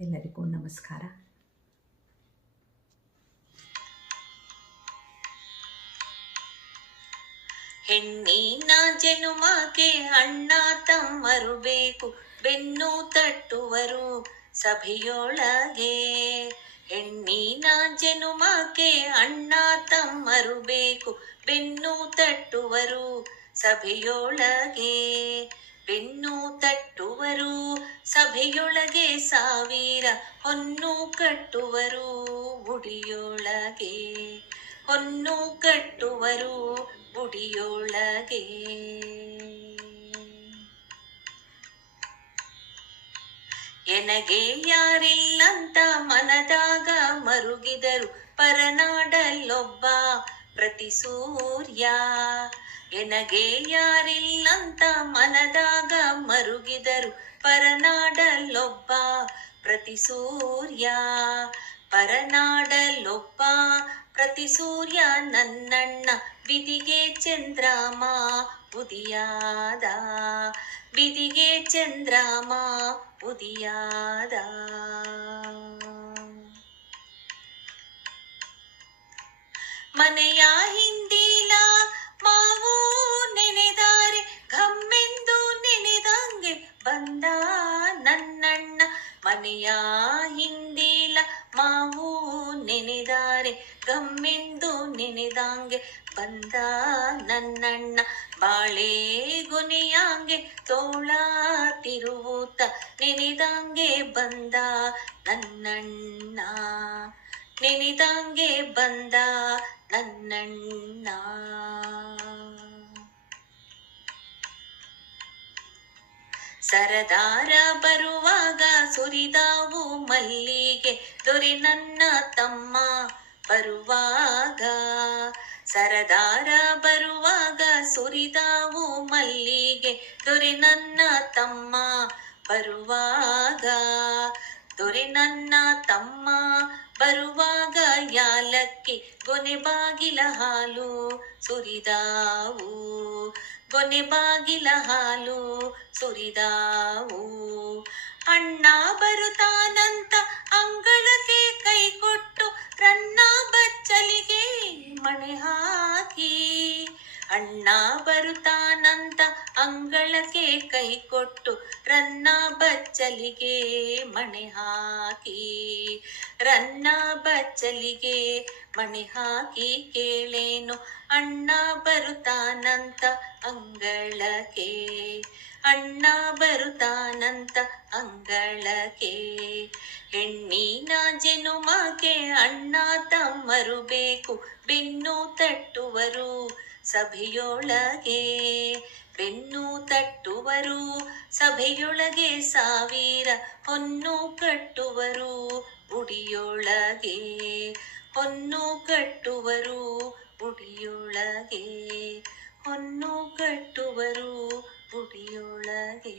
ಎಲ್ಲರಿಗೂ ನಮಸ್ಕಾರ. ಹೆಣ್ಣಿನ ಜನುಮಕ್ಕೆ ಅಣ್ಣ ತಮ್ಮರು ಬೇಕು, ಬೆನ್ನು ತಟ್ಟುವರು ಸಭೆಯೊಳಗೆ. ಹೆಣ್ಣಿನ ಜನುಮಕ್ಕೆ ಅಣ್ಣ ತಮ್ಮರು ಬೇಕು, ಬೆನ್ನು ತಟ್ಟುವರು ಸಭೆಯೊಳಗೆ. ಸಭೆಯೊಳಗೆ ಸಾವಿರ ಹೊನ್ನು ಕಟ್ಟುವರು ಗುಡಿಯೊಳಗೆ ಹೊನ್ನು ಕಟ್ಟುವರು ಗುಡಿಯೊಳಗೆ ಎನಗೆ ಯಾರಿಲ್ಲಂತ ಮನದಾಗ ಮರುಗಿದರು, ಪರನಾಡಲ್ಲೊಬ್ಬ ಪ್ರತಿ ಸೂರ್ಯ. ಎನಗೆ ಯಾರಿಲ್ಲಂತ ಮನದಾಗ ಮರುಗಿದರು ಪರನಾಡಲ್ಲೊಬ್ಬ ಪ್ರತಿ ಸೂರ್ಯ. ಪರನಾಡಲ್ಲೊಬ್ಬ ಪ್ರತಿ ಸೂರ್ಯ ನನ್ನಣ್ಣ, ಬಿದಿಗೆ ಚಂದ್ರಮ ಉದಿಯಾದ ಬಿದಿಗೆ ಚಂದ್ರಮ ಉದಿಯಾದ ಮನೆಯ ಬಂದ ನನ್ನಣ್ಣ ಮನೆಯ ಹಿಂದಿಲ ಮಾವು ನೆನೆದಾರೆ, ಗಮ್ಮೆಂದು ನೆನೆದಂಗೆ ಬಂದ ನನ್ನಣ್ಣ ಬಾಳೆ ಗೊನೆಯಾಂಗೆ ತೋಳ ತಿರುವುತ ನೆನೆದಂಗೆ ಬಂದ ನನ್ನಣ್ಣ, ನೆನೆದಂಗೆ ಬಂದ ನನ್ನಣ್ಣ. ಸರದಾರ ಬರುವಾಗ ಸುರಿದಾವು ಮಲ್ಲಿಗೆ ದೊರೆ ನನ್ನ ತಮ್ಮ ಬರುವಾಗ. ಸರದಾರ ಬರುವಾಗ ಸುರಿದಾವು ಮಲ್ಲಿಗೆ ದೊರೆ ನನ್ನ ತಮ್ಮ ಬರುವಾಗ. ದೊರೆ ನನ್ನ ತಮ್ಮ ಬರುವಾಗ ಯಾಲಕ್ಕಿ ಗೊನೆ ಬಾಗಿಲ ಹಾಲು ಸುರಿದಾವು. ಗೊನೆ ಬಾಗಿಲ ಹಾಲು ಸುರಿದಾವು. ಅಣ್ಣ ಬರುತ್ತಾನಂತ ಬರುತ್ತಾನಂತ ಅಂಗಳಕ್ಕೆ ಕೈ ಕೊಟ್ಟು, ರನ್ನ ಬಚ್ಚಲಿಗೆ ಮಣೆ ಹಾಕಿ, ರನ್ನ ಬಚ್ಚಲಿಗೆ ಮಣೆ ಹಾಕಿ ಕೇಳೇನು? ಅಣ್ಣ ಬರುತ್ತಾನಂತ ಅಂಗಳಕ್ಕೆ, ಅಣ್ಣ ಬರುತ್ತಾನಂತ ಅಂಗಳಕ್ಕೆ, ಹೆಣ್ಣಿನ ಜನುಮಕ್ಕೆ ಅಣ್ಣ ತಮ್ಮರು ಬೇಕು, ಬೆನ್ನು ತಟ್ಟುವರು ಸಭೆಯೊಳಗೆ ಬೆನ್ನು ತಟ್ಟುವರು ಸಭೆಯೊಳಗೆ ಸಾವಿರ ಹೊನ್ನು ಕಟ್ಟುವರು ಗುಡಿಯೊಳಗೆ ಹೊನ್ನು ಕಟ್ಟುವರು ಗುಡಿಯೊಳಗೆ ಹೊನ್ನು ಕಟ್ಟುವರು ಗುಡಿಯೊಳಗೆ